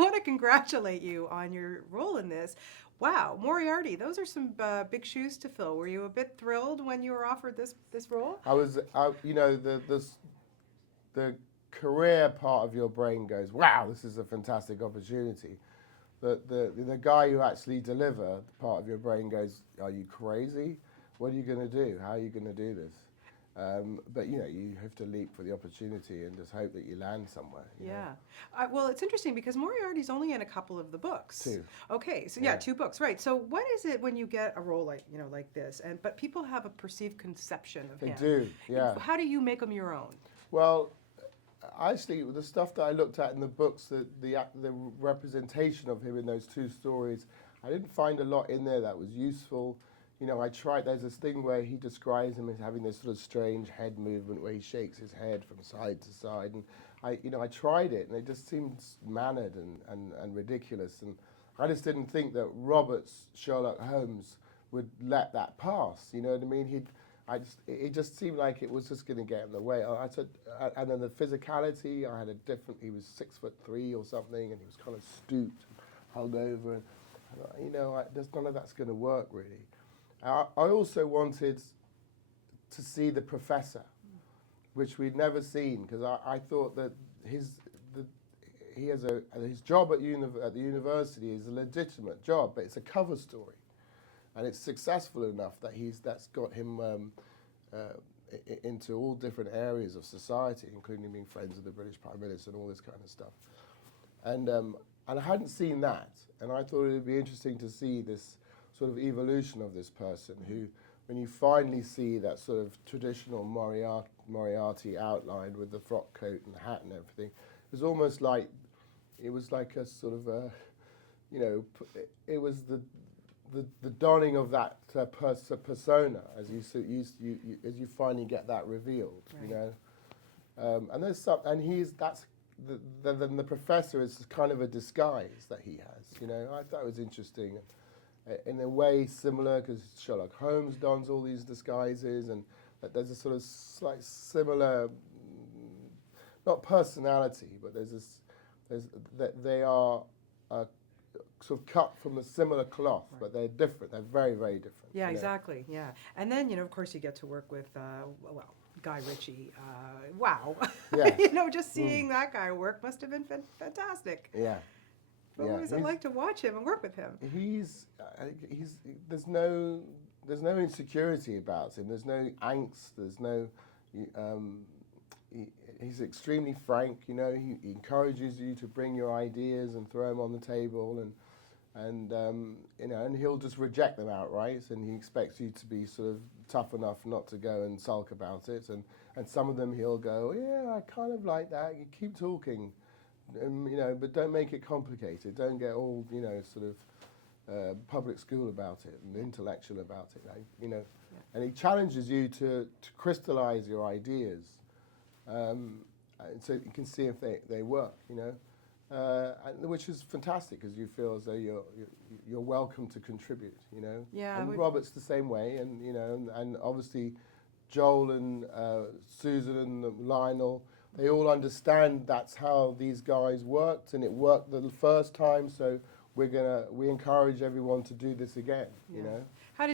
want to congratulate you on your role in this. Wow, Moriarty, those are some big shoes to fill. Were you a bit thrilled when you were offered this role? You know, the career part of your brain goes, wow, this is a fantastic opportunity. The guy who actually deliver part of your brain goes, are you crazy? What are you going to do? How are you going to do this? But you know, you have to leap for the opportunity and just hope that you land somewhere. Yeah. Well, it's interesting because Moriarty's only in a couple of the books. Two. Okay, so yeah, 2 books, right? So what is it when you get a role like this, and but people have a perceived conception of him? They do, yeah. How do you make them your own? Well, actually, the stuff that I looked at in the books, the representation of him in those 2 stories, I didn't find a lot in there that was useful. You know, there's this thing where he describes him as having this sort of strange head movement where he shakes his head from side to side. And I tried it and it just seemed mannered and ridiculous. And I just didn't think that Robert's Sherlock Holmes would let that pass. You know what I mean? It just seemed like it was just going to get in the way. And then the physicality, he was 6'3" or something, and he was kind of stooped, hung over. And you know, none of that's going to work really. I also wanted to see the professor, which we'd never seen, because I thought that his job at the university is a legitimate job, but it's a cover story, and it's successful enough that that's got him into all different areas of society, including being friends with the British Prime Minister and all this kind of stuff. And I hadn't seen that, and I thought it would be interesting to see this sort of evolution of this person who, when you finally see that sort of traditional Moriarty outline with the frock coat and hat and everything, it was almost like, it was like a sort of a, you know, it was the donning of that persona as you finally get that revealed, right. You know, and there's some, and then the professor is kind of a disguise that he has, you know. I thought it was interesting. In a way similar, because Sherlock Holmes dons all these disguises, and there's a sort of slight similar, not personality, but they are sort of cut from a similar cloth, right. But they're different. They're very, very different. Yeah, exactly. Yeah, and then of course you get to work with Guy Ritchie. Wow. Yeah. You know, just seeing that guy work must have been fantastic. Yeah. What was it like to watch him and work with him? There's no insecurity about him. There's no angst. There's no. He's extremely frank. You know, he encourages you to bring your ideas and throw them on the table, and you know, and he'll just reject them outright. And he expects you to be sort of tough enough not to go and sulk about it. And some of them he'll go, yeah, I kind of like that. You keep talking. You know, but don't make it complicated. Don't get all, you know, sort of public school about it and intellectual about it. You know, yeah. And he challenges you to crystallize your ideas, so you can see if they work. You know, which is fantastic because you feel as though you're welcome to contribute. You know, yeah. And Robert's the same way, and you know, and obviously Joel and Susan and Lionel. They all understand that's how these guys worked, and it worked the first time. So we encourage everyone to do this again. Yeah. You know.